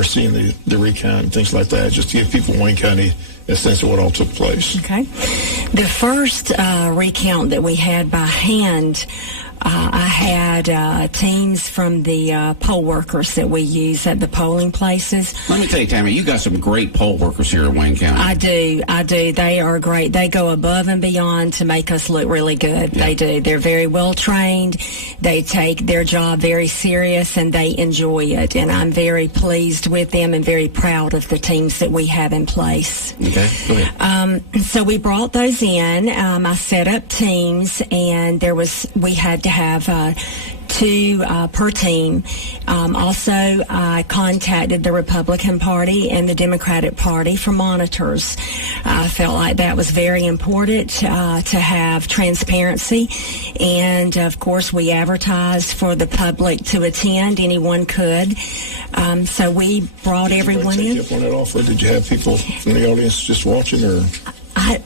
overseeing the recount and things like that, just to give people in Wayne County a sense of what all took place. Okay. The first recount that we had by hand, I had teams from the poll workers that we use at the polling places. Let me tell you, Tammy, you got some great poll workers here at Wayne County. I do. They are great. They go above and beyond to make us look really good. Yeah. They do. They're very well trained. They take their job very serious, and they enjoy it. And I'm very pleased with them and very proud of the teams that we have in place. Okay, go ahead. So we brought those in. I set up teams, and we had to have 2 per team. Also, I contacted the Republican Party and the Democratic Party for monitors. I felt like that was very important to have transparency. And, of course, we advertised for the public to attend. Anyone could. So we brought everyone in. Did you take that offer? Did you have people from the audience just watching, or...?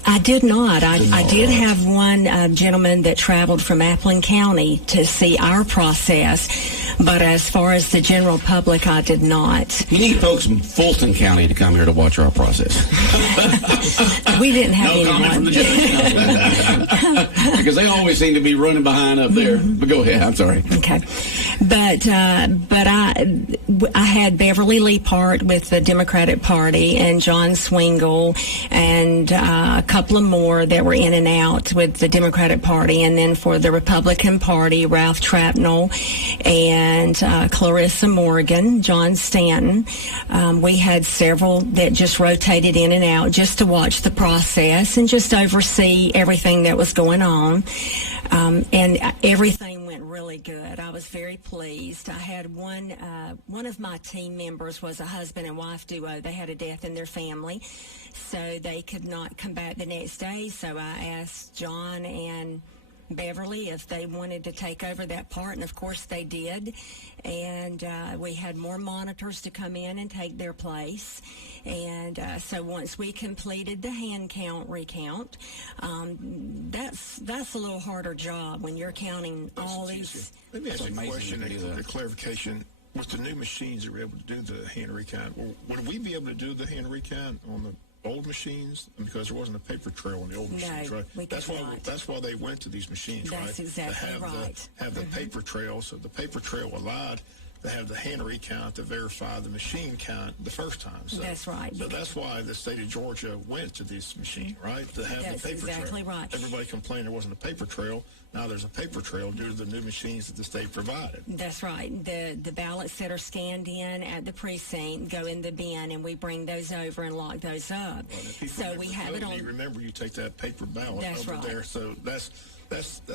I did not. I did have one gentleman that traveled from Appleton County to see our process, but as far as the general public, I did not. You need folks from Fulton County to come here to watch our process. We didn't have anyone. Comment from the general because they always seem to be running behind up there. But go ahead. I'm sorry. Okay. But I had Beverly Lee Part with the Democratic Party and John Swingle and a couple of more that were in and out with the Democratic Party. And then for the Republican Party, Ralph Trapnell and Clarissa Morgan, John Stanton. We had several that just rotated in and out just to watch the process and just oversee everything that was going on. And everything went really good. I was very pleased. I had one of my team members was a husband and wife duo. They had a death in their family, so they could not come back the next day. So I asked John and Beverly if they wanted to take over that part, and of course they did. And we had more monitors to come in and take their place. And so once we completed the hand count recount, that's a little harder job when you're counting all these. Let me ask you a question, a clarification. With the new machines that were able to do the hand recount, would we be able to do the hand recount on the old machines? Because there wasn't a paper trail on the old machines, right? That's why they went to these machines, right? That's exactly right. Have the paper trail, so the paper trail allowed to have the hand recount to verify the machine count the first time. So, that's right. So that's why the state of Georgia went to this machine, right? To have the paper trail. That's exactly right. Everybody complained there wasn't a paper trail. Now there's a paper trail due to the new machines that the state provided. That's right. The ballots that are scanned in at the precinct go in the bin, and we bring those over and lock those up. So we have it on. Remember, you take that paper ballot over there. So that's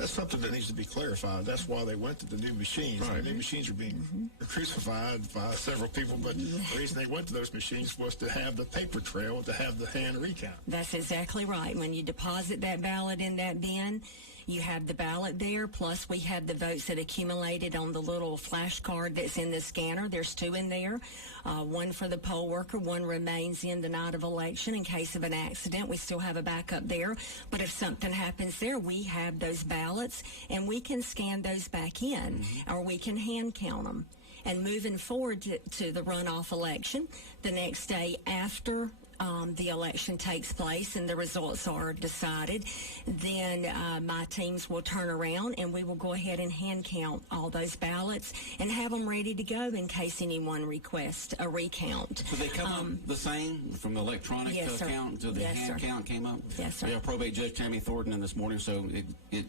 something that needs to be clarified. That's why they went to the new machines. Right. The new machines are being crucified by several people, but the reason they went to those machines was to have the paper trail, to have the hand recount. That's exactly right. When you deposit that ballot in that bin, you have the ballot there, plus we have the votes that accumulated on the little flash card that's in the scanner. There's 2 in there, one for the poll worker, one remains in the night of election in case of an accident. We still have a backup there, but if something happens there, we have those ballots, and we can scan those back in, or we can hand count them. And moving forward to the runoff election, the next day after the election takes place and the results are decided, then my teams will turn around and we will go ahead and hand count all those ballots and have them ready to go in case anyone requests a recount. So they come up the same from the electronic count to the hand count came up? Yes, sir. Yeah, probate judge Tammy Thornton in this morning, so it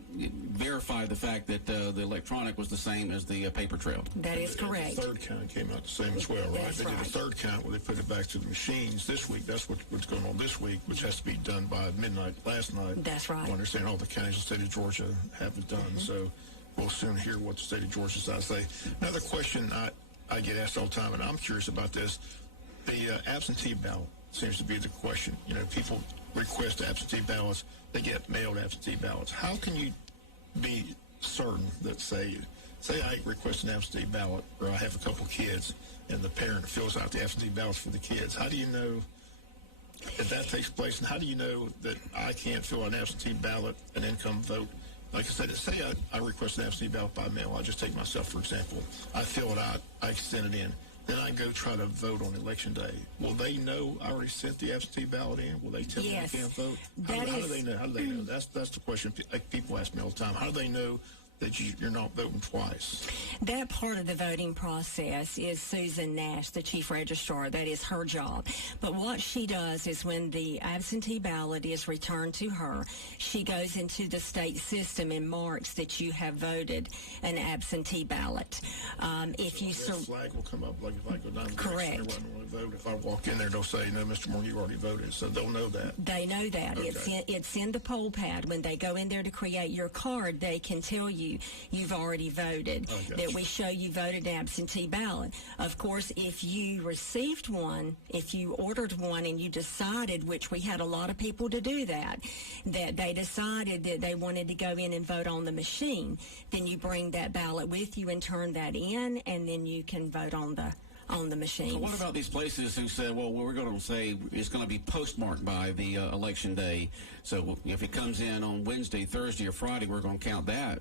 verified the fact that the electronic was the same as the paper trail. That is correct. The third count came out the same as well, right? They did a third count where they put it back to the machines this week. That's what's going on this week, which has to be done by midnight last night. That's right. I understand all the counties in the state of Georgia have it done, so we'll soon hear what the state of Georgia has to say. Another question I get asked all the time, and I'm curious about this. The absentee ballot seems to be the question. You know, people request absentee ballots. They get mailed absentee ballots. How can you be certain that, say I request an absentee ballot, or I have a couple kids, and the parent fills out the absentee ballots for the kids? How do you know if that takes place, and how do you know that I can't fill out an absentee ballot and then come vote? Like I said, say I request an absentee ballot by mail. I'll just take myself, for example. I fill it out. I send it in. then I go try to vote on election day. Will they know I already sent the absentee ballot in? Will they tell me I can't vote? How do they know? How do they know? That's the question. Like, people ask me all the time. How do they know that you're not voting twice? That part of the voting process is Susan Nash, the chief registrar. That is her job. But what she does is when the absentee ballot is returned to her, she goes into the state system and marks that you have voted an absentee ballot. If you flag will come up, like if I go down to the correct. And everyone will vote. If I walk in there, they'll say, "No, Mr. Moore, you already voted," so they'll know that. They know that. Okay. It's in the poll pad. When they go in there to create your card, they can tell you you've already voted, that we show you voted absentee ballot. Of course, if you received one, if you ordered one and you decided, which we had a lot of people to do that they decided that they wanted to go in and vote on the machine, then you bring that ballot with you and turn that in, and then you can vote on the machine. So what about these places who said, well, we're going to say it's going to be postmarked by the election day, so if it comes in on Wednesday, Thursday, or Friday, we're going to count that.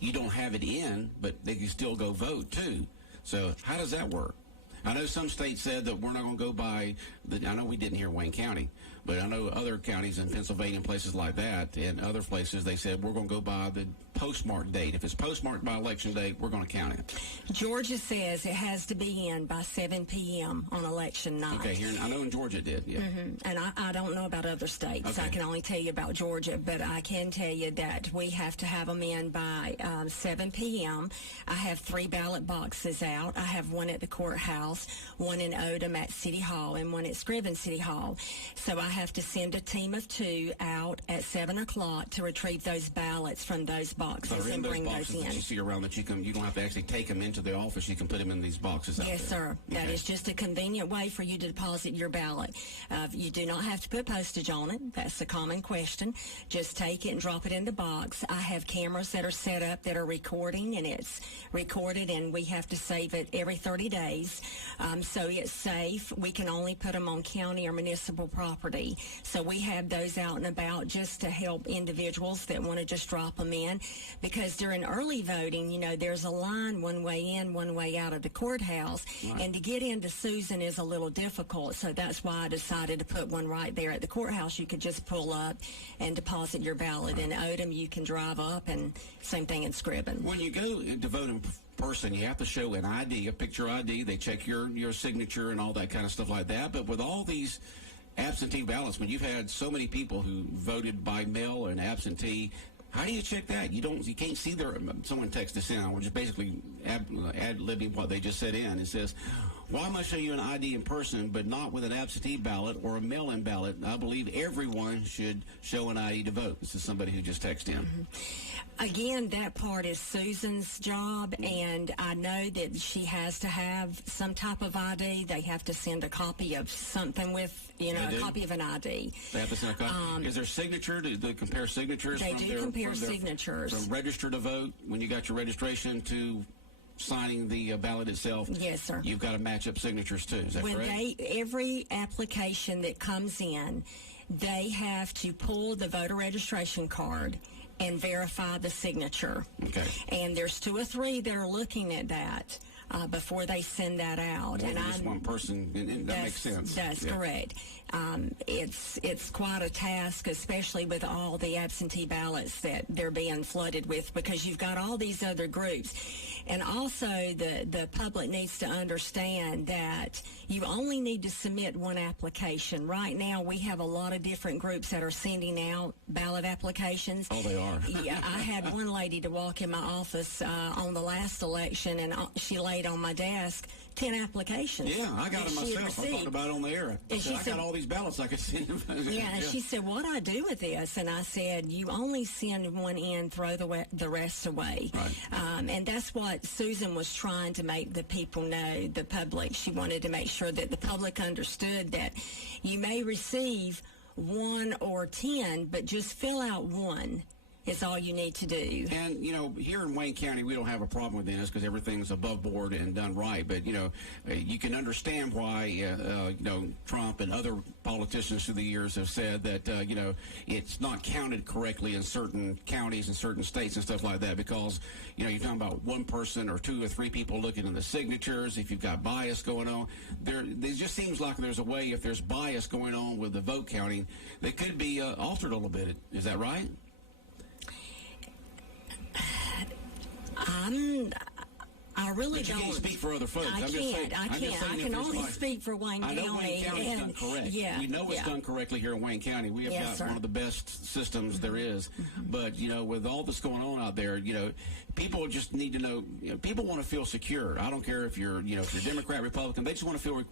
You don't have it in, but they can still go vote, too. So how does that work? I know some states said that we're not going to go by, I know we didn't here in Wayne County, but I know other counties in Pennsylvania and places like that, and other places, they said we're going to go by the postmark date. If it's postmarked by election day, we're going to count it. Georgia says it has to be in by 7 p.m. on election night. Okay, here I know in Georgia it did, yeah. Mm-hmm. And I don't know about other states. Okay. I can only tell you about Georgia, but I can tell you that we have to have them in by 7 p.m. I have 3 ballot boxes out. I have one at the courthouse, one in Odom at City Hall, and one at Scriven City Hall. So I have to send a team of 2 out at 7 o'clock to retrieve those ballots from those boxes and bring those in. That you see around that you don't have to actually take them into the office. You can put them in these boxes out there. Yes, sir. Okay. That is just a convenient way for you to deposit your ballot. You do not have to put postage on it. That's a common question. Just take it and drop it in the box. I have cameras that are set up that are recording, and it's recorded, and we have to save it every 30 days. So it's safe. We can only put them on county or municipal property. So we have those out and about just to help individuals that want to just drop them in. Because during early voting, there's a line one way in, one way out of the courthouse. Right. And to get into Susan is a little difficult. So that's why I decided to put one right there at the courthouse. You could just pull up and deposit your ballot. Right. In Odom, you can drive up, and same thing in Scriven. When you go to vote in person, you have to show an ID, a picture ID. They check your signature and all that kind of stuff like that. But with all these absentee ballots, when you've had so many people who voted by mail and absentee, how do you check that? You can't see someone texted us in. I was just basically ad-libbing what they just said in. It says, why must I show you an ID in person, but not with an absentee ballot or a mail-in ballot? I believe everyone should show an ID to vote. This is somebody who just texted in. Mm-hmm. Again, that part is Susan's job, and I know that she has to have some type of ID. They have to send a copy of something with, a copy of an ID. They have to send a copy. Is there signature? Do they compare signatures? They do compare signatures. From register to vote, when you got your registration, to signing the ballot itself. Yes, sir. You've got to match up signatures too. Is that correct? Every application that comes in, they have to pull the voter registration card and verify the signature. Okay. And there's 2 or 3 that are looking at that before they send that out. More than just one person, and that makes sense. That's correct. It's quite a task, especially with all the absentee ballots that they're being flooded with, because you've got all these other groups. And also the public needs to understand that you only need to submit one application. Right now we have a lot of different groups that are sending out ballot applications. Oh, they are. Yeah, I had one lady to walk in my office on the last election, and she laid on my desk 10 applications. Yeah, I got it myself. I talked about it on the air. I got all these ballots I could send. Yeah, and she said, what do I do with this? And I said, you only send one in, throw the rest away. Right. And that's what Susan was trying to make the people know, the public. She wanted to make sure that the public understood that you may receive 1 or 10, but just fill out 1 is all you need to do. And, here in Wayne County, we don't have a problem with this because everything's above board and done right. But, you can understand why, Trump and other politicians through the years have said that, it's not counted correctly in certain counties and certain states and stuff like that because, you're talking about one person or two or three people looking in the signatures. If you've got bias going on, it just seems like there's a way, if there's bias going on with the vote counting, that could be altered a little bit. Is that right? I really but you don't. can't speak for other folks. I can't. I can only speak for Wayne County. I know Wayne County's done correct. Yeah, we know it's done correctly here in Wayne County. We have got one of the best systems there is. But, with all this going on out there, people just need to know, people want to feel secure. I don't care if you're, if you're Democrat, Republican, they just want to feel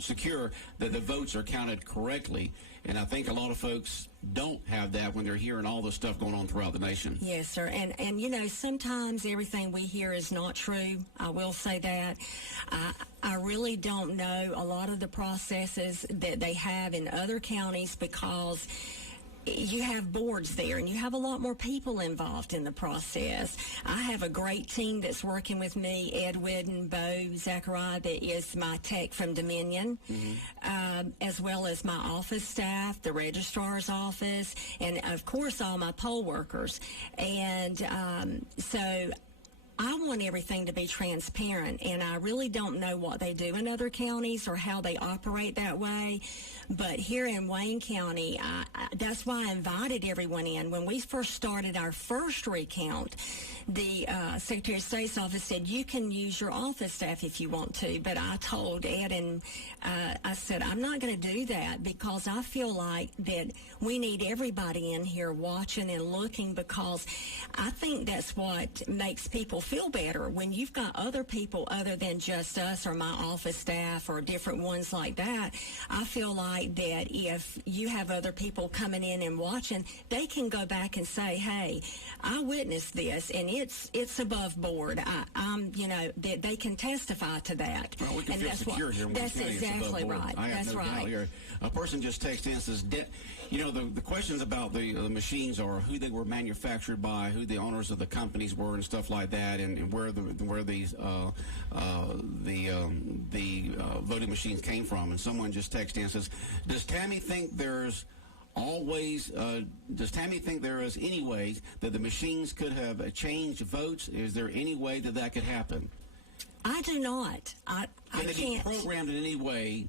secure that the votes are counted correctly. And I think a lot of folks don't have that when they're hearing all this stuff going on throughout the nation. Yes, sir. And sometimes everything we hear is not true. I will say that. I really don't know a lot of the processes that they have in other counties because you have boards there and you have a lot more people involved in the process. I have a great team that's working with me, Ed Whidden, Bo Zachariah, that is my tech from Dominion, as well as my office staff, the registrar's office, and of course all my poll workers. And so I want everything to be transparent, and I really don't know what they do in other counties or how they operate that way. But here in Wayne County, that's why I invited everyone in. When we first started our first recount, the Secretary of State's office said, you can use your office staff if you want to. But I told Ed, and I said, I'm not going to do that because I feel like that we need everybody in here watching and looking, because I think that's what makes people feel better when you've got other people other than just us or my office staff or different ones like that. I feel like that if you have other people coming in and watching, they can go back and say, hey, I witnessed this and it's above board. That they can testify to that. Well, we can and feel that's secure here in Wayne That's County. exactly right. I have That's no right. doubt here. A person just texted in and says, the questions about the machines are who they were manufactured by, who the owners of the companies were, and stuff like that, and where the voting machines came from. And someone just texted in and says, does Tammy think there is any ways that the machines could have changed votes? Is there any way that could happen? I do not. I Can it be can't. programmed in any way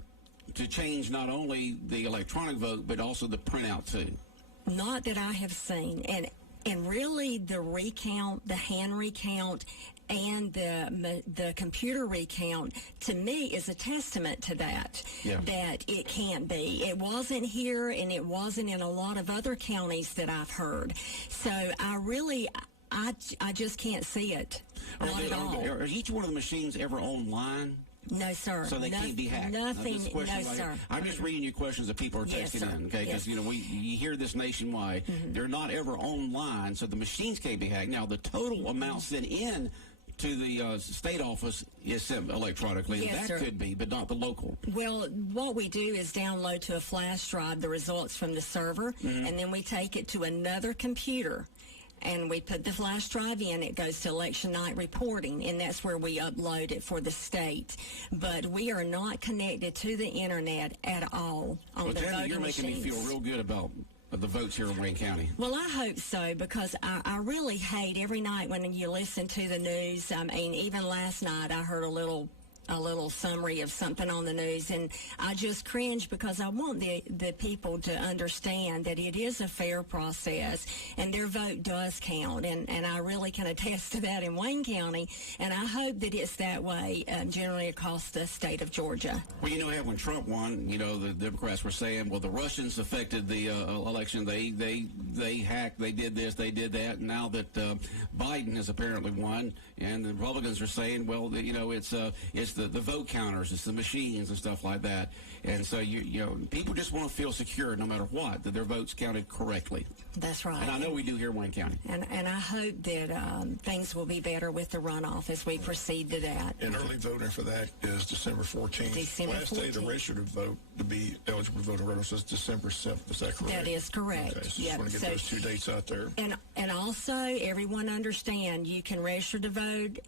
to change not only the electronic vote, but also the printout too? Not that I have seen. And really the recount, the hand recount, and the computer recount, to me, is a testament to that, that it can't be. It wasn't here, and it wasn't in a lot of other counties that I've heard. So I just can't see it. Not at all. Are each one of the machines ever online? No, sir. So they can't be hacked. Nothing. No, sir. I'm just reading you questions that people are texting in, okay? Because you hear this nationwide. They're not ever online, so the machines can't be hacked. Now the total amount sent in to the state office is sent electronically. Yes, that sir. could be, but not the local. Well, what we do is download to a flash drive the results from the server, and then we take it to another computer. And we put the flash drive in. It goes to election night reporting, and that's where we upload it for the state. But we are not connected to the internet at all on the voting machines. You're making me feel real good about the votes here in Wayne County. Well, I hope so, because I really hate every night when you listen to the news. I mean, even last night I heard a little summary of something on the news, and I just cringe because I want the people to understand that it is a fair process and their vote does count, and I really can attest to that in Wayne County, and I hope that it's that way generally across the state of Georgia. Well, when Trump won, the Democrats were saying, well, the Russians affected the election. They hacked, they did this, they did that, and now that Biden has apparently won, and the Republicans are saying, well, it's it's the vote counters, it's the machines and stuff like that. And so, you know, people just want to feel secure no matter what, that their vote's counted correctly. That's right. And I know we do here in Wayne County. And I hope that things will be better with the runoff as we proceed to that. And early voting for that is December 14th. December Last day to 14th. register to vote, to be eligible to vote in runoff is December 7th. Is that correct? That is correct. Okay, so Yep. just want to get those 2 dates out there. And also, everyone understand you can register to vote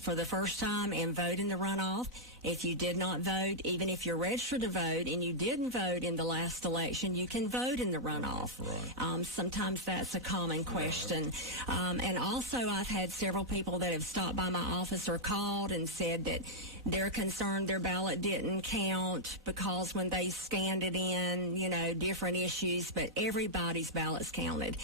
for the first time and vote in the runoff. If you did not vote, even if you're registered to vote and you didn't vote in the last election, you can vote in the runoff. Right. Sometimes that's a common question. And also, I've had several people that have stopped by my office or called and said that they're concerned their ballot didn't count because when they scanned it in, you know, different issues, but everybody's ballot's counted.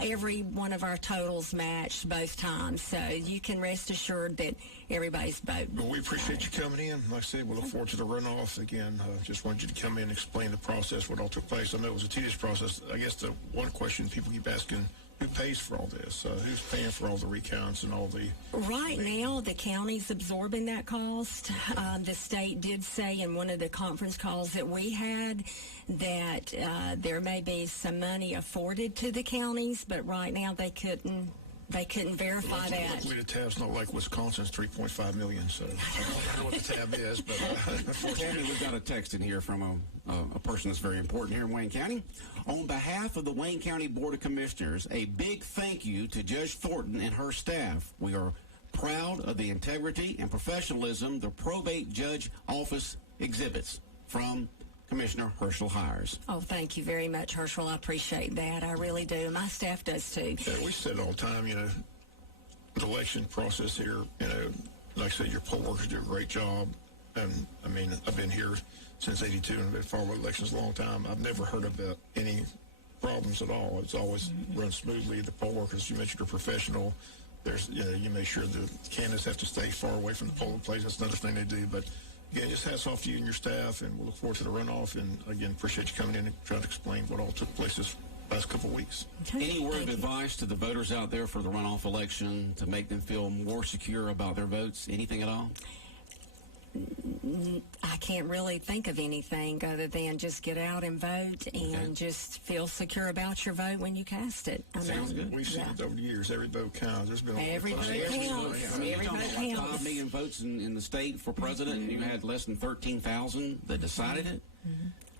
Every one of our totals matched both times. So you can rest assured that everybody's vote. Well, we appreciate you coming in. Like I said, we look forward to the runoff. Again, just wanted you to come in and explain the process, what all took place. I know it was a tedious process. I guess the one question people keep asking, who pays for all this? Who's paying for all the recounts and all the... Right now, the county's absorbing that cost. The state did say in one of the conference calls that we had that there may be some money afforded to the counties, but right now they couldn't verify It's that. not likely to tab's not like Wisconsin's $3.5 million, so I don't know what the tab is, but Tammy, we've got a text in here from a person that's very important here in Wayne County. On behalf of the Wayne County Board of Commissioners, a big thank you to Judge Thornton and her staff. We are proud of the integrity and professionalism the probate judge office exhibits. From Commissioner Herschel Hires. Oh, thank you very much, Herschel. I appreciate that. I really do. My staff does too. yeah, we said all the time, you know, the election process here, you know, like I said, your poll workers do a great job. And, I mean, I've been here since 82 and I've been following elections a long time. I've never heard about any problems at all. It's always run smoothly. The poll workers, you mentioned, are professional. There's, you know, you make sure the candidates have to stay far away from the polling place. That's another thing they do. But, again, just hats off to you and your staff, and we'll look forward to the runoff. And, again, appreciate you coming in and trying to explain what all took place this last couple of weeks. Any word of advice to the voters out there for the runoff election to make them feel more secure about their votes? Anything at all? I can't really think of anything other than just get out and vote and just feel secure about your vote when you cast it. Sounds good. We've seen it over the years. Every vote counts. There's been Every vote counts. I mean, Every you're talking vote about like counts. 5 million votes in the state for president, and you had less than 13,000 that decided it.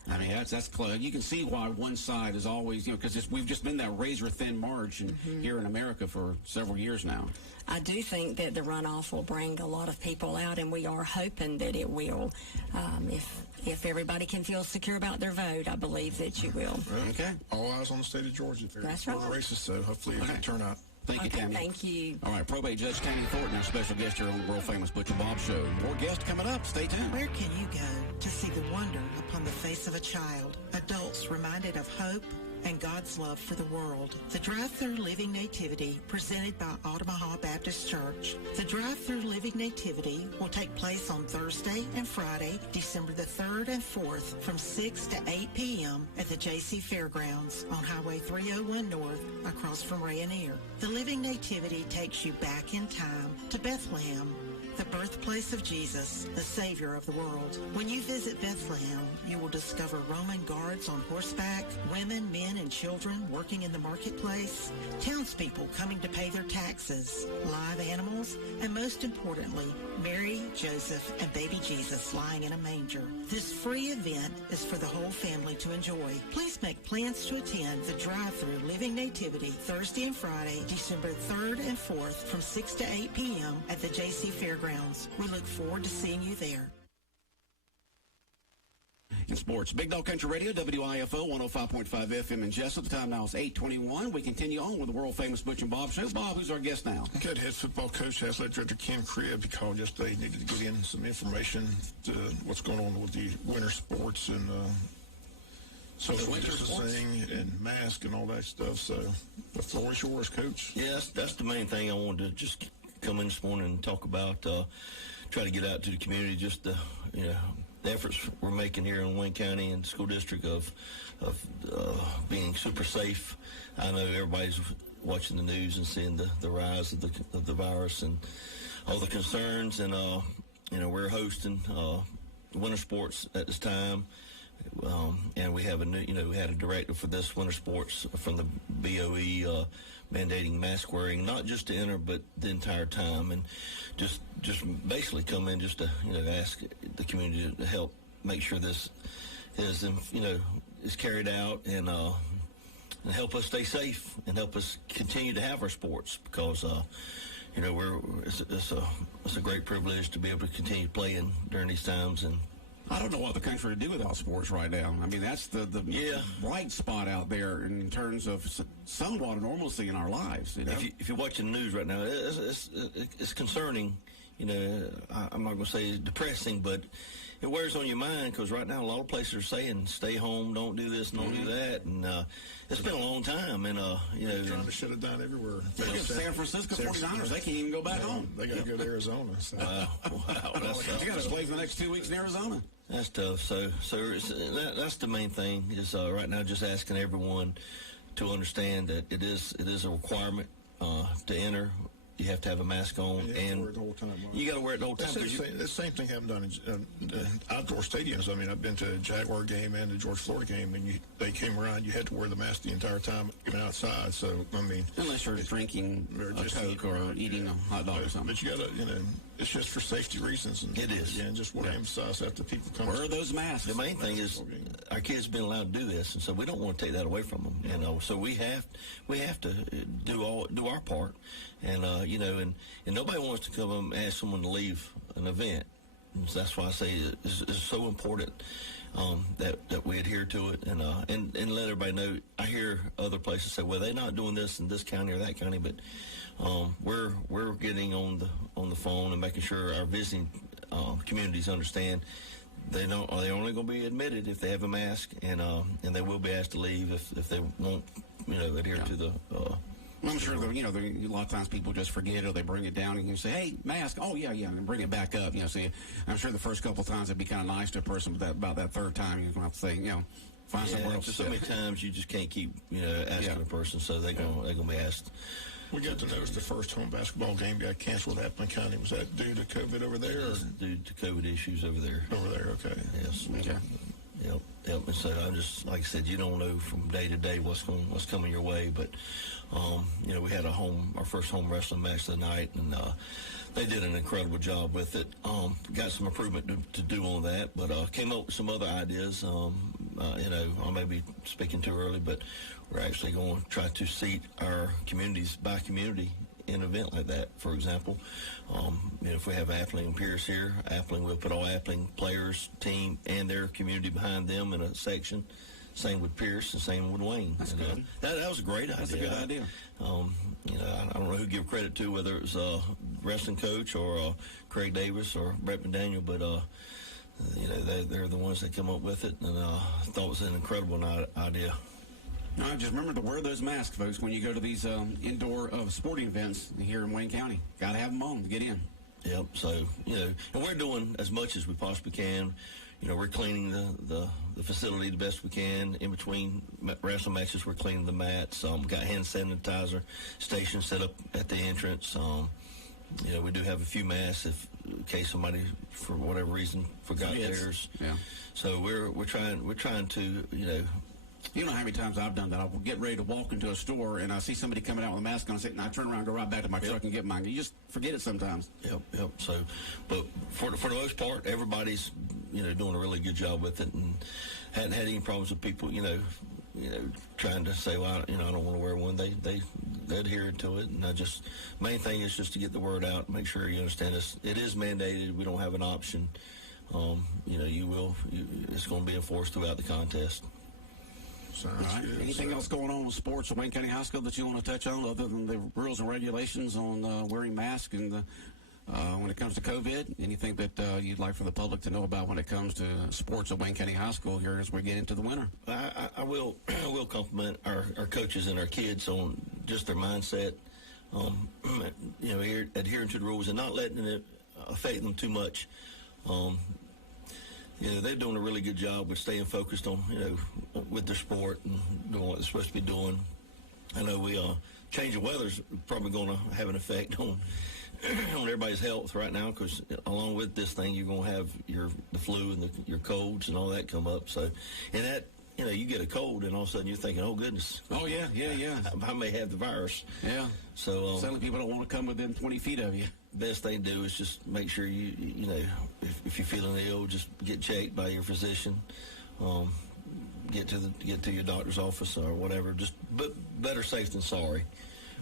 I mean, that's close. You can see why one side is always, you know, because we've just been that razor-thin margin here in America for several years now. I do think that the runoff will bring a lot of people out, and we are hoping that it will. If everybody can feel secure about their vote, I believe that you will. Okay. All eyes on the state of Georgia. That's Very right. races, so hopefully it can turn out. Thank you, Okay, Tammy. thank you. All right, probate judge Tammy Thornton, our special guest here on the world-famous Butch and Bob Show. More guests coming up. Stay tuned. Where can you go to see the wonder upon the face of a child? Adults reminded of hope and God's love for the world. The Drive-Thru Living Nativity, presented by Omaha Baptist Church. The Drive-Thru Living Nativity will take place on Thursday and Friday, December the 3rd and 4th, from 6 to 8 p.m. at the JC Fairgrounds on Highway 301 North, across from Rayonier. The Living Nativity takes you back in time to Bethlehem, the birthplace of Jesus, the Savior of the world. When you visit Bethlehem, you will discover Roman guards on horseback, women, men, and children working in the marketplace, townspeople coming to pay their taxes, live animals, and most importantly, Mary, Joseph, and baby Jesus lying in a manger. This free event is for the whole family to enjoy. Please make plans to attend the Drive-Thru Living Nativity Thursday and Friday, December 3rd and 4th from 6 to 8 p.m. at the JC Fairgrounds. We look forward to seeing you there. In sports, Big Dog Country Radio, WIFO 105.5 FM in Jessup. The time now is 8:21. We continue on with the world-famous Butch and Bob Show. Bob, who's our guest now? Good head football coach, athletic director KenCribb. He called yesterday. He needed to get in some information to what's going on with the winter sports and social winter distancing and mask and all that stuff. So the floor is yours, Coach. Yeah, that's the main thing I wanted to just come in this morning and talk about. Try to get out to the community, just the efforts we're making here in Wayne County and school district of being super safe. I know everybody's watching the news and seeing the rise of the virus and all the concerns, and we're hosting winter sports at this time. And we have we had a directive for this winter sports from the BOE mandating mask wearing, not just to enter, but the entire time, and just basically come in just to ask the community to help make sure this is is carried out and help us stay safe and help us continue to have our sports, because it's a great privilege to be able to continue playing during these times. And I don't know what the country would do without sports right now. I mean, that's the bright spot out there in terms of somewhat of normalcy in our lives. If you're watching the news right now, it's concerning. I'm not going to say it's depressing, but it wears on your mind, because right now a lot of places are saying stay home, don't do this, don't do that, and it's been a long time. And trying to shut it down everywhere. San Francisco 49ers, they can't even go back home. They got to go to Arizona. So. Wow, they got to play for the next 2 weeks in Arizona. That's tough. So that's the main thing is right now just asking everyone to understand that it is a requirement to enter. You have to have a mask on, and wear it the whole time, right? You got to wear it the whole time. The same thing happened down in outdoor stadiums. I mean, I've been to a Jaguar game and a Georgia Florida game, and they came around. You had to wear the mask the entire time even outside. So I mean, unless you're drinking a Coke or eating a hot dog or something. But you got to, it's just for safety reasons. And, it is. Yeah, and just want to emphasize that to people come. Wear those masks. The main thing is our kids have been allowed to do this, and so we don't want to take that away from them. So we have to do our part, and and nobody wants to come and ask someone to leave an event. And so that's why I say it's so important that we adhere to it and let everybody know. I hear other places say, well, they're not doing this in this county or that county, but we're getting on the phone and making sure our visiting communities understand they're only going to be admitted if they have a mask, and they will be asked to leave if they won't adhere to the. I'm sure a lot of times people just forget, or they bring it down and you say, hey, mask, oh, yeah, and bring it back up. See, I'm sure the first couple of times it'd be kind of nice to a person, but about that third time you're going to have to say, find somewhere else to so sit. many times you just can't keep, asking a person, so they're going to be asked. We got to notice the first home basketball game got canceled at Appleton County. Was that due to COVID over there? Or? Due to COVID issues over there. Over there, okay. Yes. Okay. Yep. And so I'm just, like I said, you don't know from day to day what's coming your way, but we had our first home wrestling match tonight, and they did an incredible job with it. Got some improvement to do on that, but came up with some other ideas. I may be speaking too early, but we're actually going to try to seat our communities by community in an event like that. For example, if we have Appling and Pierce here, Appling will put all Appling players, team, and their community behind them in a section. Same with Pierce and same with Wayne. That's good. That was a great idea. That's a good idea. I don't know who to give credit to, whether it was a wrestling coach or Craig Davis or Brett McDaniel, but they're the ones that come up with it, and I thought it was an incredible idea. All right, just remember to wear those masks, folks, when you go to these indoor sporting events here in Wayne County. Got to have them on to get in. Yep. So, and we're doing as much as we possibly can. We're cleaning the facility the best we can. In between wrestling matches, we're cleaning the mats. Got hand sanitizer stations set up at the entrance. We do have a few masks in case somebody, for whatever reason, forgot theirs. Yeah. So we're trying to, You know how many times I've done that? I'll get ready to walk into a store, and I see somebody coming out with a mask on, and I turn around and go right back to my truck and get mine. You just forget it sometimes. Yep. So, but for the most part, everybody's, doing a really good job with it, and hadn't had any problems with people, trying to say, well, I don't want to wear one. They adhere to it, and main thing is just to get the word out, make sure you understand this. It is mandated. We don't have an option. It's going to be enforced throughout the contest. All right. Anything else going on with sports at Wayne County High School that you want to touch on, other than the rules and regulations on wearing masks and when it comes to COVID? Anything that you'd like for the public to know about when it comes to sports at Wayne County High School here as we get into the winter? I will compliment our coaches and our kids on just their mindset, adhering to the rules and not letting it affect them too much. They're doing a really good job with staying focused on, with their sport and doing what they're supposed to be doing. I know change of weather's probably going to have an effect on on everybody's health right now, because along with this thing, you're going to have the flu and your colds and all that come up. So, and that, you get a cold, and all of a sudden you're thinking, oh, goodness. Oh, yeah. I may have the virus. Yeah. So suddenly people don't want to come within 20 feet of you. Best thing to do is just make sure if you're feeling ill, just get checked by your physician. Get to your doctor's office or whatever. But better safe than sorry.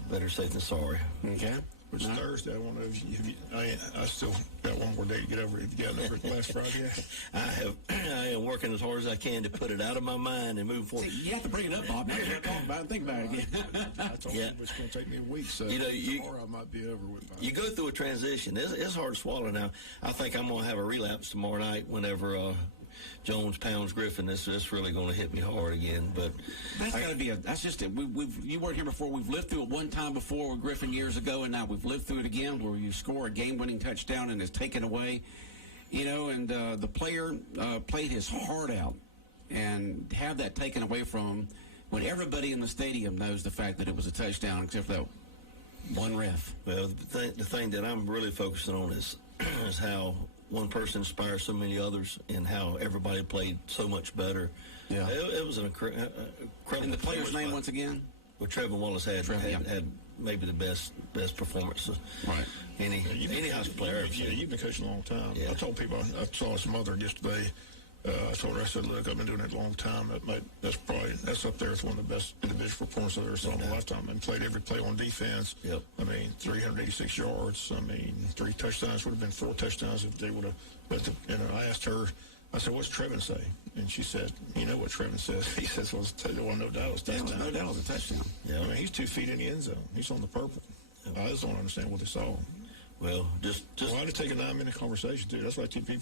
Better safe than sorry. Okay. Which is Thursday. I want to know if I still got one more day to get over it. Have you gotten over it last Friday yet? I am working as hard as I can to put it out of my mind and move forward. See, you have to bring it up, Bob. Now you got to talk about it and think about it again. I told you it's going to take me a week, so tomorrow I might be over with. You go through a transition. It's hard to swallow now. I think I'm going to have a relapse tomorrow night whenever Jones pounds Griffin. It's really going to hit me hard again. But that's got to be that's just it. You weren't here before. We've lived through it one time before with Griffin years ago, and now we've lived through it again where you score a game-winning touchdown and it's taken away. And the player played his heart out, and have that taken away from him when everybody in the stadium knows the fact that it was a touchdown except for that one ref. Well, the thing that I'm really focusing on is how one person inspires so many others, and how everybody played so much better. Yeah, it was an incredible. And the player's name once again? Well, Trevor Wallace had maybe the best performance. Right. Any high school player ever seen. You've been coaching a long time. Yeah. I told people, I saw his mother yesterday. I told her, I said, look, I've been doing it a long time. That's up there with one of the best individual performances I've ever saw in my lifetime. And played every play on defense. Yep. 386 yards. 3 touchdowns. Would have been 4 touchdowns if they would have. But I asked her, I said, what's Trevin say? And she said, you know what Trevin says? He says, well, no doubt it was a touchdown. No doubt it was a touchdown. Yeah. He's 2 feet in the end zone. He's on the purple. I just don't understand what they saw. Well, why did it take a 9-minute conversation, too? That's why people,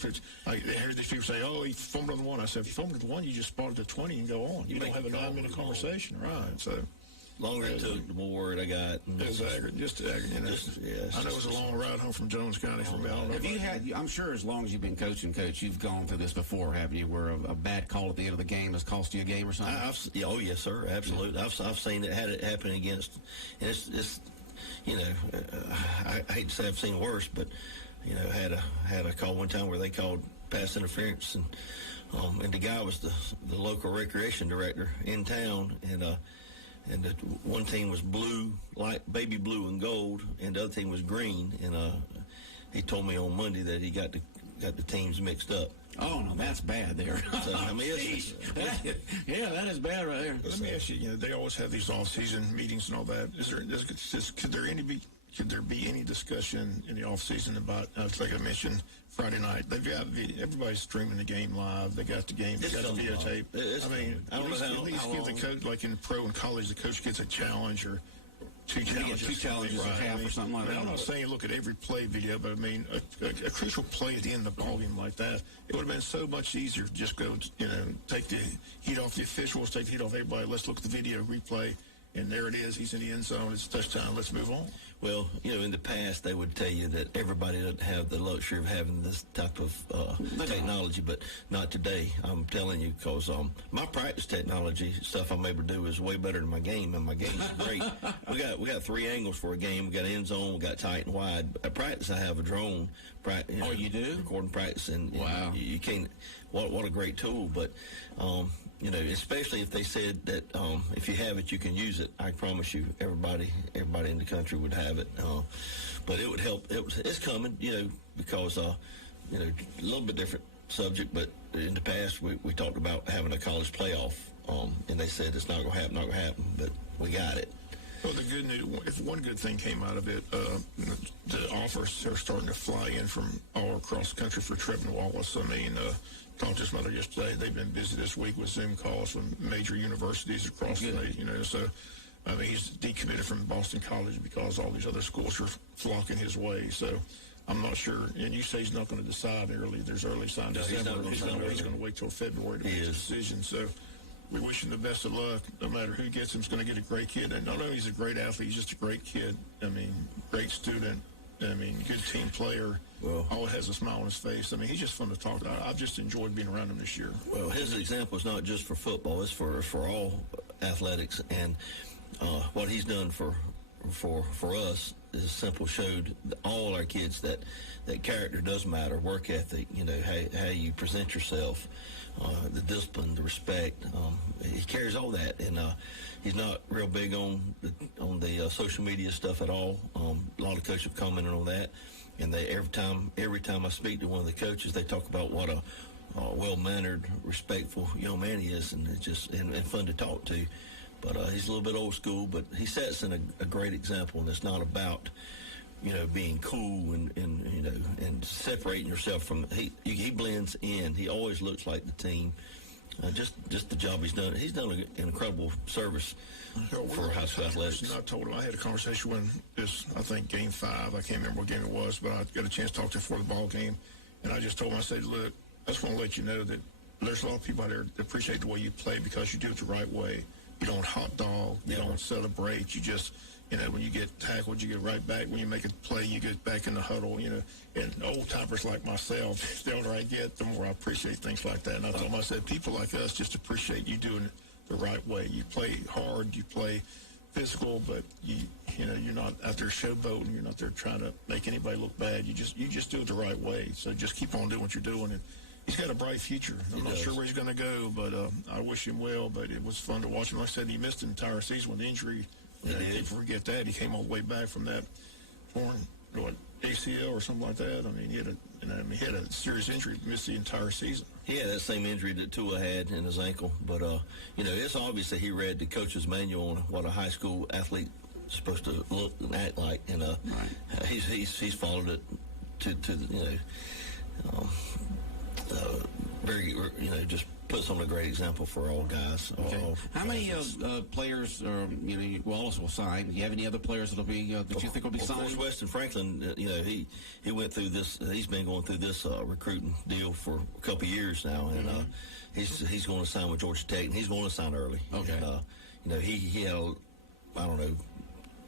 I heard these people say, oh, he fumbled on the 1. I said, if you fumbled on the 1, you just spotted the 20 and go on. You don't have a 9-minute conversation, right? So longer it took, the more word I got. Just aggravating. I know it was a long ride home from Jones County for me. I don't know. I'm sure as long as you've been coaching, Coach, you've gone through this before, haven't you? Where a bad call at the end of the game has cost you a game or something? Oh, yes, sir. Absolutely. I've seen it, had it happen against, and it's I hate to say I've seen worse, but had a call one time where they called pass interference, and the guy was the local recreation director in town, and the one team was blue, like baby blue and gold, and the other team was green, and he told me on Monday that he got the teams mixed up. Oh, no, that's bad there. So, that is bad right there. Let me ask you, they always have these off-season meetings and all that. Could there be any discussion in the off-season about, like I mentioned, Friday night? They've got everybody's streaming the game live. They got the game. They got the videotape. I don't know at least give the coach, like in pro and college, the coach gets a challenge or two challenges a half or something like that. I'm not saying look at every play video, but a crucial play at the end of the ballgame like that, it would have been so much easier to just go, take the heat off the officials, take the heat off everybody. Let's look at the video replay, and there it is. He's in the end zone. It's a touchdown. Let's move on. Well, in the past, they would tell you that everybody doesn't have the luxury of having this type of technology, but not today. I'm telling you, because my practice technology stuff I'm able to do is way better than my game, and my game is great. we got 3 angles for a game. We got end zone, we got tight and wide. At practice, I have a drone. Oh, you do? Recording practice, and wow, you can't. What a great tool, but. Especially if they said that if you have it, you can use it. I promise you, everybody in the country would have it. But it would help. It's coming, because a little bit different subject. But in the past, we talked about having a college playoff, and they said it's not going to happen. But we got it. Well, the good news, if one good thing came out of it, the offers are starting to fly in from all across the country for Trevin Wallace. Talked to his mother yesterday. They've been busy this week with Zoom calls from major universities across the nation. So he's decommitted from Boston College because all these other schools are flocking his way. So I'm not sure. And you say he's not going to decide early. There's early sign December. He's going to wait till February to make his decision. So we wish him the best of luck. No matter who gets him, he's going to get a great kid. And not only he's a great athlete, he's just a great kid. Great student. Good team player. Well, always has a smile on his face. He's just fun to talk to. I've just enjoyed being around him this year. Well, his example is not just for football; it's for all athletics, and what he's done for for us is simple. Showed all our kids that character does matter, work ethic, how you present yourself, the discipline, the respect. He carries all that, and he's not real big on the social media stuff at all. A lot of coaches have commented on that, and every time I speak to one of the coaches, they talk about what a well-mannered, respectful young man he is, and it's just and fun to talk to. But he's a little bit old school, but he sets in a great example, and it's not about being cool and separating yourself from. He blends in. He always looks like the team. Just the job he's done. He's done an incredible service for high school athletics. I told him I had a conversation when I think Game 5. I can't remember what game it was, but I got a chance to talk to him before the ball game, and I just told him, I said, look, I just want to let you know that there's a lot of people out there that appreciate the way you play because you do it the right way. You don't hot dog. You don't celebrate. You just, when you get tackled, you get right back. When you make a play, you get back in the huddle, And old-timers like myself, the older I get, the more I appreciate things like that. And I told him, I said, people like us just appreciate you doing it the right way. You play hard. You play physical, but you're not out there showboating. You're not there trying to make anybody look bad. You just do it the right way. So just keep on doing what you're doing. And he's got a bright future. I'm not sure where he's going to go, but I wish him well. But it was fun to watch him. Like I said, he missed the entire season with injury. I can't forget that. He came all the way back from that torn ACL or something like that. I mean, he had a serious injury, missed the entire season. He had that same injury that Tua had in his ankle. But, it's obvious that he read the coach's manual on what a high school athlete is supposed to look and act like. And he's followed it to very, just puts on a great example for all guys. Okay. How many players, Wallace will sign? Do you have any other players that you think will be signed? Of course, Weston Franklin, he went through this. He's been going through this recruiting deal for a couple of years now, and he's going to sign with Georgia Tech, and he's going to sign early. Okay. And, he had,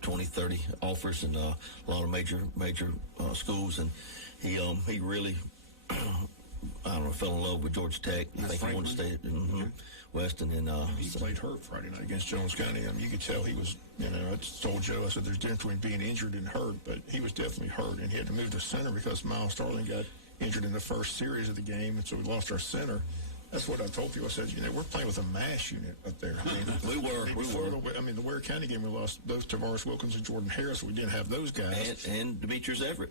20, 30 offers in a lot of major schools, and he really. Fell in love with Georgia Tech. I think he wanted to stay at Weston. And he played hurt Friday night against Jones County. I mean, you could tell he was, I told Joe, I said, there's a difference between being injured and hurt, but he was definitely hurt, and he had to move to center because Miles Starling got injured in the first series of the game, and so we lost our center. That's what I told people. I said, we're playing with a MASH unit up there. I mean, we were. The Ware County game, we lost both Tavares Wilkins and Jordan Harris. We didn't have those guys. And Demetrius Everett.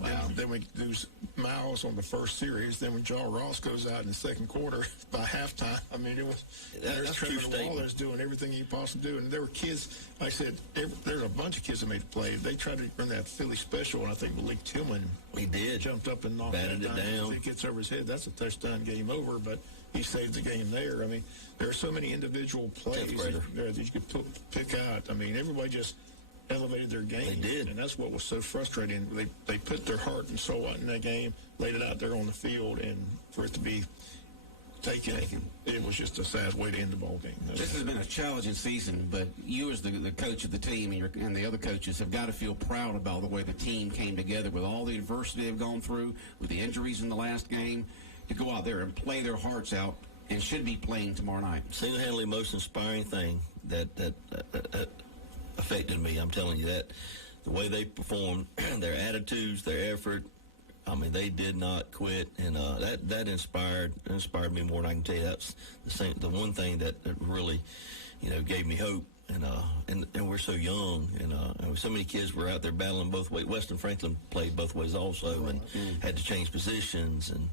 Wow. Then we lose Miles on the first series. Then when Jaw Ross goes out in the second quarter by halftime, I mean, it was that's Trevor true. Waller's doing everything he possibly do. And there were kids, like I said, there's a bunch of kids that made the play. They tried to run that Philly special, and I think Malik Tillman jumped up and knocked batted it down. If it gets over his head, that's a touchdown, game over. But he saved the game there. I mean, there are so many individual plays that you could pick out. I mean, everybody just elevated their game. They did. And that's what was so frustrating. They put their heart and soul out in that game, laid it out there on the field, and for it to be taken, it was just a sad way to end the ball game. This has been a challenging season, but you as the coach of the team and the other coaches have got to feel proud about the way the team came together with all the adversity they've gone through, with the injuries in the last game, to go out there and play their hearts out and should be playing tomorrow night. Single-handedly most inspiring thing that affected me, I'm telling you, that the way they performed, their attitudes, their effort, I mean, they did not quit, and that inspired me more than I can tell you. That's the one thing that really, gave me hope. And we're so young, and so many kids were out there battling both ways. Weston Franklin played both ways also, and had to change positions, and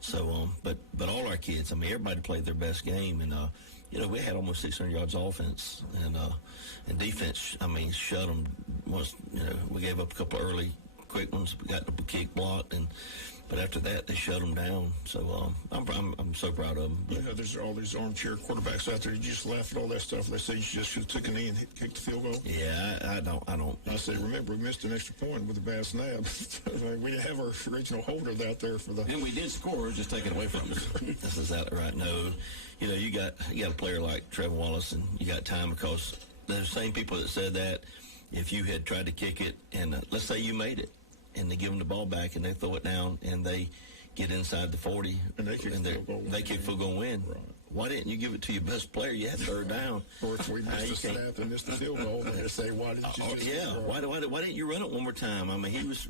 so but all our kids, I mean, everybody played their best game, and we had almost 600 yards offense, and defense, I mean, shut them. We gave up a couple early quick ones. We got the kick blocked, but after that, they shut them down. So I'm so proud of them. There's all these armchair quarterbacks out there. You just laugh at all that stuff. They say you just should have took a knee and kicked the field goal. Yeah, I don't. I say, remember, we missed an extra point with a bad snap. We didn't have our original holder out there for the. And we did score, just take it away from us. That's exactly right. No, you got a player like Trevor Wallace, and you got time, because the same people that said that, if you had tried to kick it, and let's say you made it, and they give them the ball back, and they throw it down, and they get inside the 40, and they kick field goal and win. Right. why didn't you give it to your best player? You had third down. Or if we missed a snap and missed a field goal, they'd say, why didn't you just why didn't you run it one more time? I mean, he was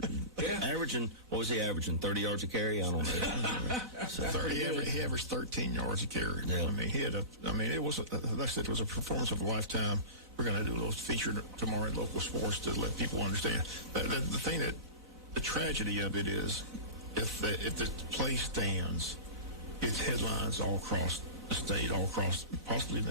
averaging, what was he averaging, 30 yards a carry? I don't know. So, he averaged 13 yards a carry. Yeah. I mean, it was, like I said, it was a performance of a lifetime. We're going to do a little feature tomorrow at Local Sports to let people understand. The thing the tragedy of it is, if the play stands, it's headlines all across the state, all across possibly.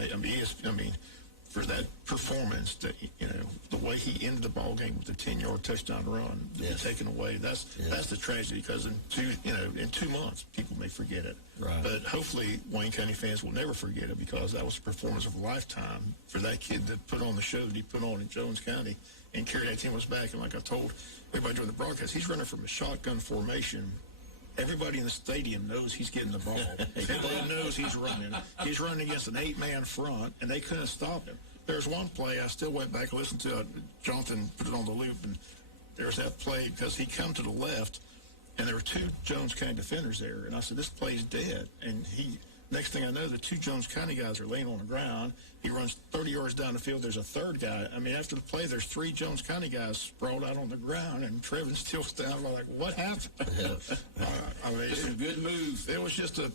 For that performance, the way he ended the ball game with a 10-yard touchdown run to be taken away. That's the tragedy, because in 2 months people may forget it. Right. But hopefully Wayne County fans will never forget it, because that was a performance of a lifetime for that kid to put on the show that he put on in Jones County and carry that team was back. And like I told everybody during the broadcast, he's running from a shotgun formation. Everybody in the stadium knows he's getting the ball. Everybody knows he's running. He's running against an 8-man front, and they couldn't stop him. There's one play I still went back and listened to. Jonathan put it on the loop, and there's that play because he come to the left, and there were 2 Jones County defenders there. And I said, this play's dead. And next thing I know, the 2 Jones County guys are laying on the ground. He runs 30 yards down the field. There's a third guy. I mean, after the play, there's 3 Jones County guys sprawled out on the ground, and Trevin's still standing. I'm like, what happened? Just some good moves. It was just a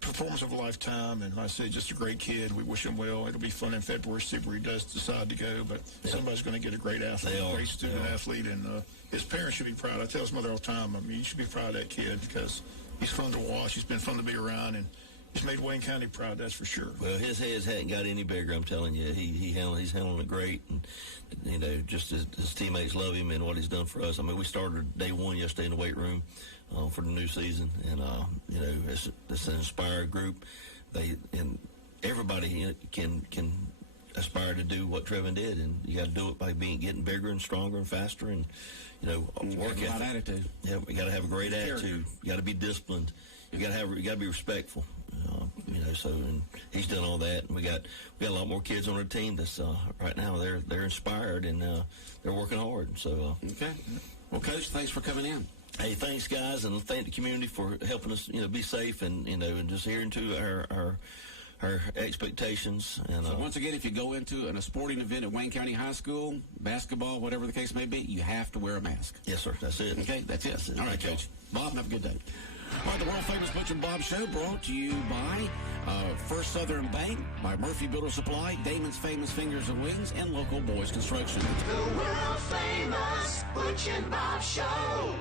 performance of a lifetime, and like I said, just a great kid. We wish him well. It'll be fun in February to see where he does decide to go, but somebody's going to get a great athlete, a great student athlete, and his parents should be proud. I tell his mother all the time, I mean, you should be proud of that kid, because he's fun to watch. He's been fun to be around, and he's made Wayne County proud, that's for sure. Well, his heads hadn't got any bigger, I'm telling you. He's handling it great, and just his teammates love him and what he's done for us. I mean, we started day 1 yesterday in the weight room for the new season, and it's an inspired group. And everybody can aspire to do what Trevin did, and you got to do it by getting bigger and stronger and faster, and work ethic. Attitude. Yeah, you got to have a great attitude. You got to be disciplined. You got to be respectful. And he's done all that, and we got a lot more kids on our team that's right now they're inspired, and they're working hard. So okay. Well, Coach, thanks for coming in. Hey, thanks, guys, and thank the community for helping us, be safe and and just hearing to our expectations. And so once again, if you go into a sporting event at Wayne County High School, basketball, whatever the case may be, you have to wear a mask. Yes, sir. That's it. Okay, that's it. All right, Coach. Bob, have a good day. All right, the world-famous Butch and Bob Show brought to you by First Southern Bank, by Murphy Builder Supply, Damon's Famous Fingers and Wings, and Local Boys Construction. The world-famous Butch and Bob Show.